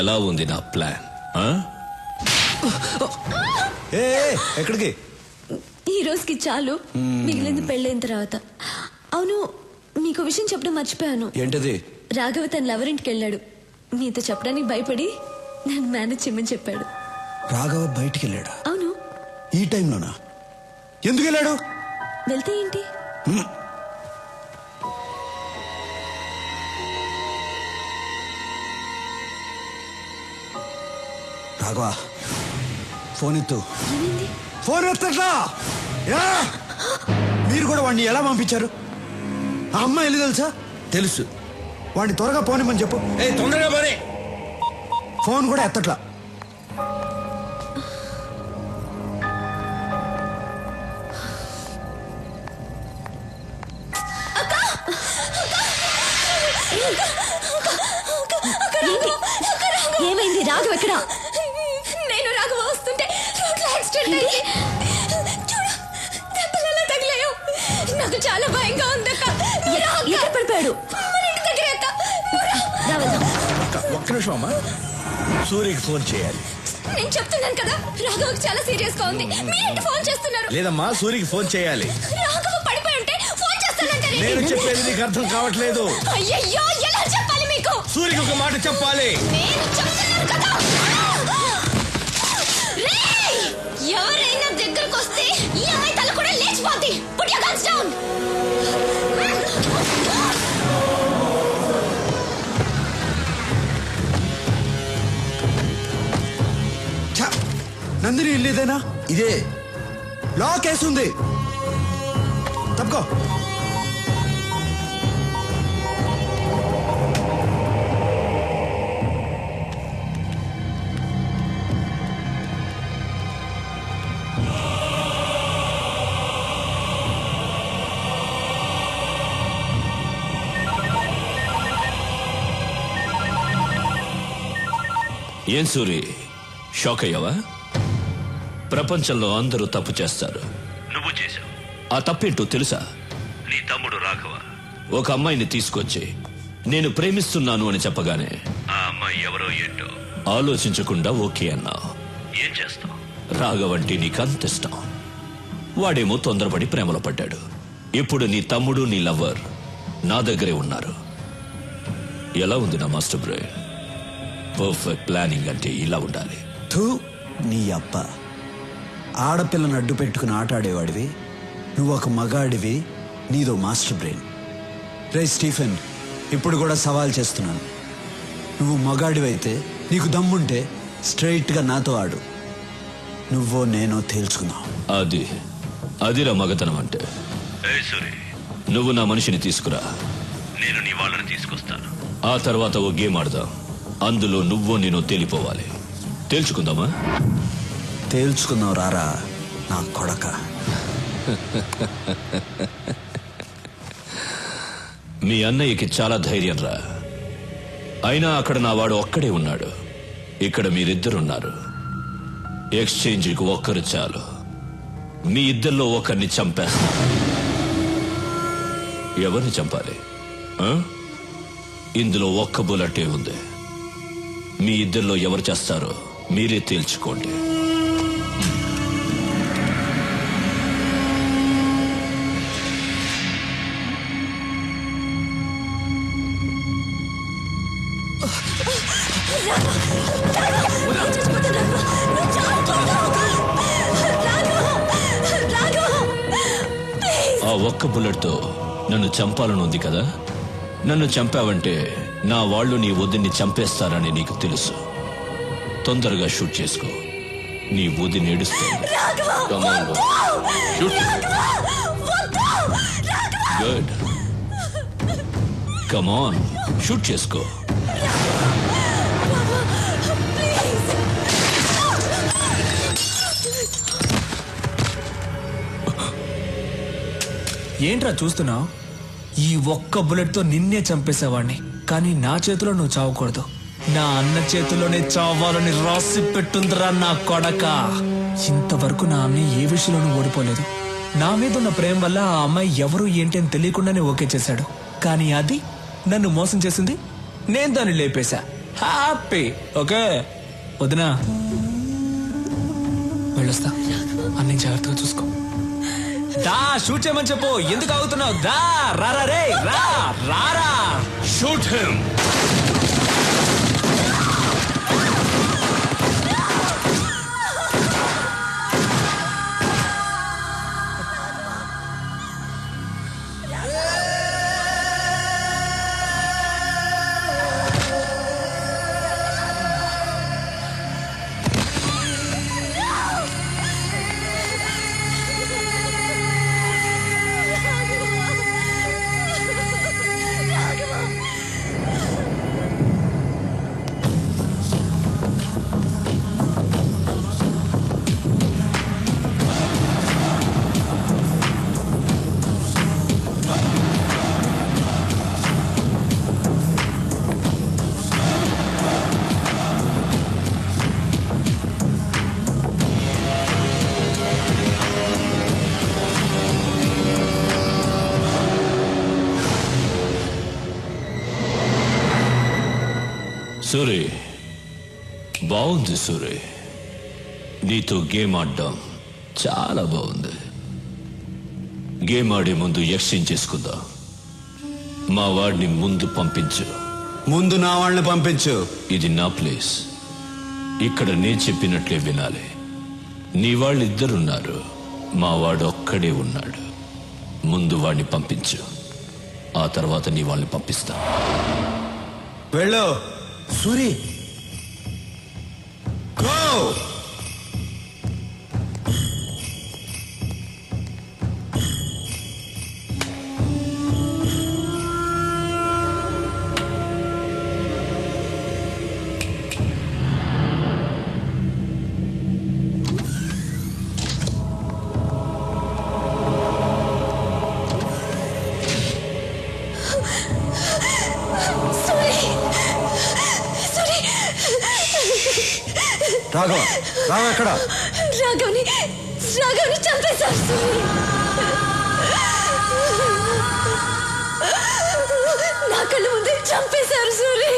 ఎలా ఉంది నా ప్లాన్? ఎక్కడికి? ఈ రోజుకి చాలు, మిగిలింది పెళ్ళైన తర్వాత. అవును, నీకు విషయం చెప్పడం మర్చిపోయాను. ఏంటది? రాఘవ తన లవరింటికి వెళ్ళాడు. నీతో చెప్పడానికి భయపడి నన్ను మేనేజ్ చేయమని చెప్పాడు. రాఘవ బయటికి వెళ్ళాడా? అవును. ఈ టైంలోనా? ఎందుకు వెళ్ళాడు? వెళ్తే ఏంటి? రాఘవ ఫోన్ ఎత్తు. ఏమైంది? ఫోన్ ఎత్తట్లా? మీరు కూడా వాడిని ఎలా పంపించారు? ఆ అమ్మాయి వెళ్ళి తెలుసా? తెలుసు. వాడిని త్వరగా పోనిమని చెప్పు. తొందరగా పోనీ. ఫోన్ కూడా ఎత్తట్లా. ఏమైంది? రాఘవ ఎక్కడ? నేను రాఘవ వస్తుంటే రోడ్లో యాక్సిడెంట్ అయింది. చూడు, దెబ్బలు ఎలా తగిలాయో. నాకు చాలా భయంగా ఉంది. ఎక్కడ పడిపోయాడు? మన ఇంటి దగ్గర. ఒక్క నిమిషం అమ్మా, సూర్యకి ఫోన్ చేయాలి. నేను చెప్తున్నాను కదా, రాఘవకి చాలా సీరియస్ గా ఉంది. మీరేంటి ఫోన్ చేస్తున్నారు? లేదమ్మా, సూర్యకి ఫోన్ చేయాలి. రాఘవ పడిపోయి ఉంటే ఫోన్ చేస్తానంటే నేను చెప్పేది నీకు అర్థం కావట్లేదు. అయ్యయ్యో, ఎలా చెప్పాలి మీకు? సూర్యకి ఒక మాట చెప్పాలి. నేను చెప్తున్నాను కదా. ఎవరైనా దగ్గరకు వస్తే ఈ అమ్మాయి తల కూడా లేచిపోద్ది. Put your guns down. Nandini ఇల్లు ఇదేనా? ఇదే. లాక్ వేస్తుంది. తప్పుకో. ఏం సూరి, షాక్ అయ్యావా? ప్రపంచంలో అందరూ తప్పు చేస్తారు, నువ్వు చేశావు. ఆ తప్పేంటో తెలుసా? నీ తమ్ముడు రాఘవ ఒక అమ్మాయిని తీసుకొచ్చి నేను ప్రేమిస్తున్నాను అని చెప్పగానే ఆ అమ్మాయి ఎవరో ఏంటో ఆలోచించకుండా ఓకే అన్నావు. ఏం చేస్తావు? రాఘవంటే నీకంత ఇష్టం. వాడేమో తొందరపడి ప్రేమలో పడ్డాడు. ఇప్పుడు నీ తమ్ముడు నీ లవ్వర్ నా దగ్గరే ఉన్నారు. ఎలా ఉంది నా మాస్టర్ బ్రెయిన్? పర్ఫెక్ట్ ప్లానింగ్ అంటే ఇలా ఉండాలి. థూ, నీ అప్ప. ఆడపిల్లను అడ్డు పెట్టుకుని ఆటాడేవాడివి, నువ్వు ఒక మగాడివి, నీదో మాస్టర్ బ్రెయిన్. రే స్టీఫెన్, ఇప్పుడు కూడా సవాల్ చేస్తున్నాను. నువ్వు మగాడివైతే, నీకు దమ్ముంటే స్ట్రైట్గా నాతో ఆడు. నువ్వో నేనో తేల్చుకున్నావు. అదిరా మగతనం అంటే. నువ్వు నా మనిషిని తీసుకురా, నేను నీ వాళ్ళని తీసుకొస్తాను. ఆ తర్వాత ఓ గేమ్ ఆడదాం. అందులో నువ్వో నేను తేలిపోవాలి. తేల్చుకుందామా? తేల్చుకుందాం రారా నా కొడక. మీ అన్నయ్యకి చాలా ధైర్యం రా. అయినా అక్కడ నా వాడు ఒక్కడే ఉన్నాడు, ఇక్కడ మీరిద్దరున్నారు. ఎక్స్చేంజ్కి ఒక్కరు చాలు. మీ ఇద్దరిలో ఒకరిని చంపేస్తా. ఎవరిని చంపాలి? ఇందులో ఒక్క బుల్లెటే ఉంది. మీ ఇద్దరిలో ఎవరు చేస్తారో మీరే తేల్చుకోండి. ఆ ఒక్క బుల్లెట్తో నన్ను చంపాలనుంది కదా? నన్ను చంపావంటే నా వాళ్ళు నీ వదిన్ని చంపేస్తారని నీకు తెలుసు. తొందరగా షూట్ చేసుకో. నీ వదిని ఏడుస్తుంది. గుడ్, కమాన్, షూట్ చేసుకో. ఏంట్రా చూస్తున్నావు? ఈ ఒక్క బుల్లెట్ తో నిన్నే చంపేసేవాడిని, కానీ నా చేతిలో నువ్వు చావకూడదు. నా అన్న చేతిలోనే చావాలని రాసి పెట్టుందిరా నా కొడక. ఇంతవరకు నా అన్న ఏ విషయంలోనూ ఓడిపోలేదు. నా మీద ఉన్న ప్రేమ వల్ల ఆ అమ్మాయి ఎవరు ఏంటి అని తెలియకుండానే ఓకే చేశాడు. కానీ అది నన్ను మోసం చేసింది, నేను దాన్ని లేపేశా. హ్యాపీ. ఓకే వదినా, వెళ్ళొస్తా. అన్ని జాగ్రత్తగా చూసుకో. దా, షూట్ చేయమని చెప్పు. ఎందుకు అవుతున్నావు? దా, రారా రే, రారా. Shoot him. సూరి, బాగుంది సూరి. నీతో గేమ్ ఆడడం చాలా బాగుంది. గేమ్ ఆడే ముందు ఎక్స్చేంజ్ చేసుకుందాం. మా వాడిని ముందు పంపించు. ముందు నా వాళ్ళని పంపించు. ఇది నా ప్లేస్. ఇక్కడ నేను చెప్పినట్లే వినాలి. నీ వాళ్ళిద్దరున్నారు, మా వాడు ఒక్కడే ఉన్నాడు. ముందు వాడిని పంపించు, ఆ తర్వాత నీ వాళ్ళని పంపిస్తా. వెళ్ళు సూరి. గో. రాఘవ రాఘవ ఎక్కడ? రాఘవ్ని చంపేశారు సూరి. నా కళ్ళ ముందే చంపేశారు సూరి,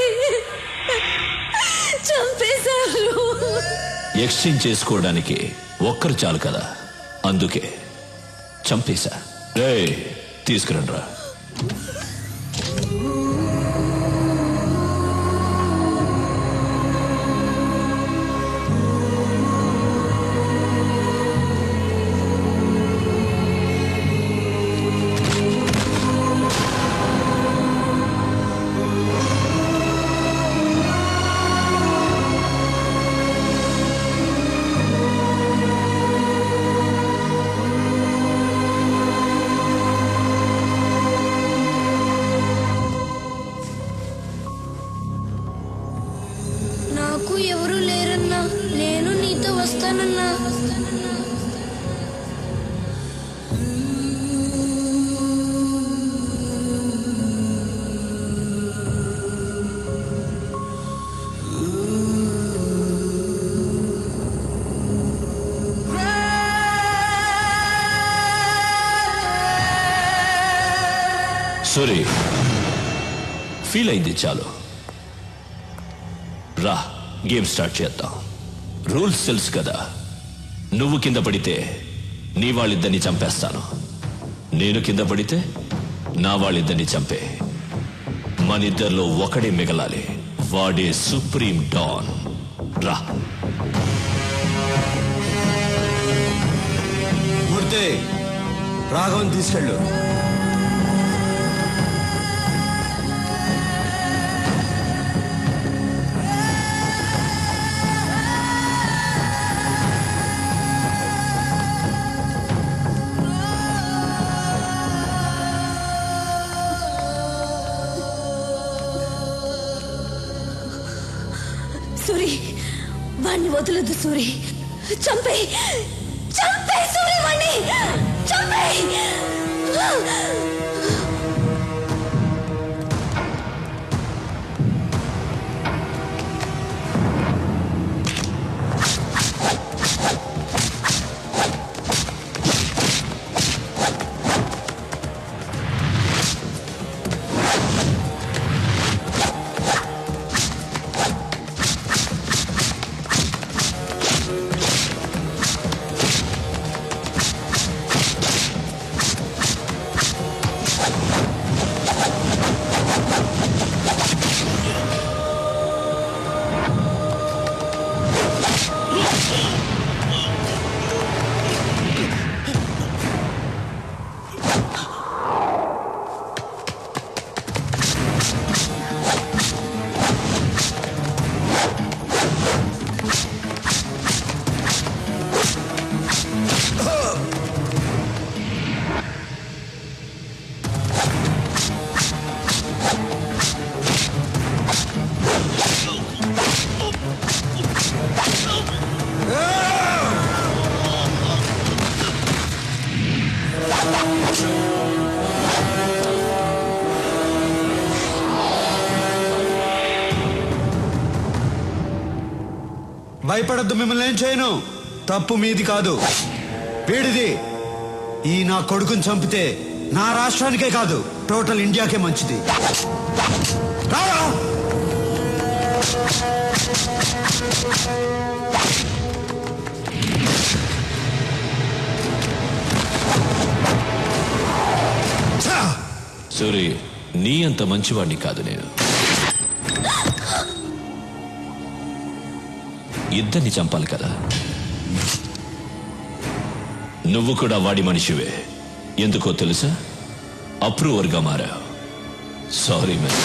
చంపేశారు. ఎక్స్చేంజ్ చేసుకోవడానికి ఒక్కరు చాలు కదా, అందుకే చంపేశా. తీసుకురండి రా. నాకు ఎవరు లేరన్నా, నేను నీతో వస్తానన్నా. సూరి, ఫీల్ అయింది చాలు. రా, గేమ్ స్టార్ట్ చేద్దాం. రూల్స్ తెలుసు కదా. నువ్వు కింద పడితే నీ వాళ్ళిద్దరిని చంపేస్తాను, నేను కింద పడితే నా వాళ్ళిద్దరిని చంపే. మనిద్దరిలో ఒకడే మిగలాలి, వాడే సుప్రీం డాన్. రా. మూర్తి, రాఘవన్ తీసుకెళ్ళు. సూరి, వాణ్ణి వదలదు సూరి. చంపే సూరి, వాణ్ణి చంపే. భయపడద్దు, మిమ్మల్ని ఏం చేయను. తప్పు మీది కాదు, వీడిది. ఈ నా కొడుకుని చంపితే నా రాష్ట్రానికే కాదు, టోటల్ ఇండియాకే మంచిది. రారా. సూరి, నీ అంత మంచివాడిని కాదు నేను. ఇద్దరిని చంపాలి కదా. నువ్వు కూడా వాడి మనిషివే. ఎందుకో తెలుసా? అప్రూవర్గా మారావు. Sorry man.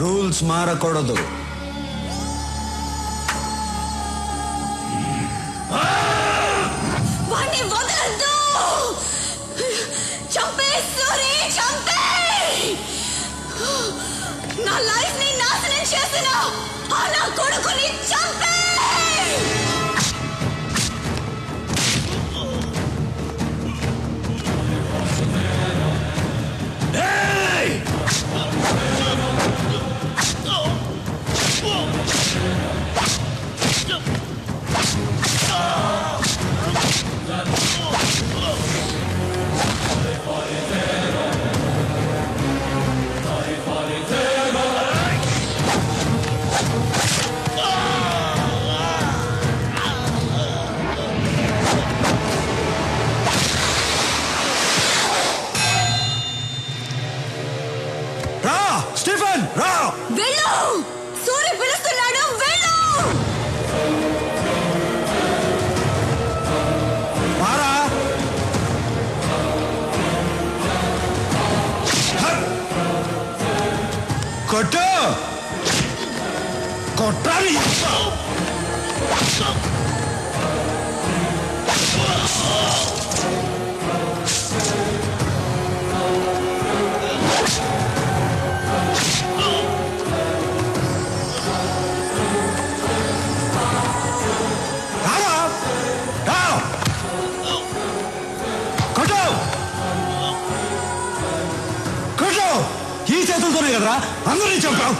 రూల్స్ మారకూడదు. వాణ్ణి వదలొద్దు. చంపే సూరి, చంపే. నా లైఫ్ ని నాశనం చేసిన ఆ నా కొడుకుని చంపే. రా స్టీఫెన్, రా. వెళ్ళు, సూరి పిలుస్తున్నాడు, వెళ్ళు. మారా. కొట్టు, కొట్టాలి. ఈ చేతులతోనే కదరా అందరినీ చంపావు.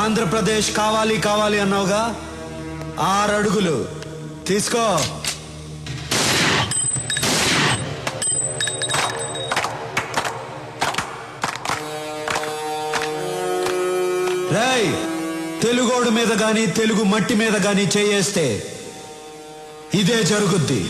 ఆంధ్రప్రదేశ్ కావాలి కావాలి అన్నావుగా, 6 అడుగులు తీసుకో. రేయ్, తెలుగోడు మీద గాని తెలుగు మట్టి మీద గాని చేయేస్తే ఇదే జరుగుద్ది.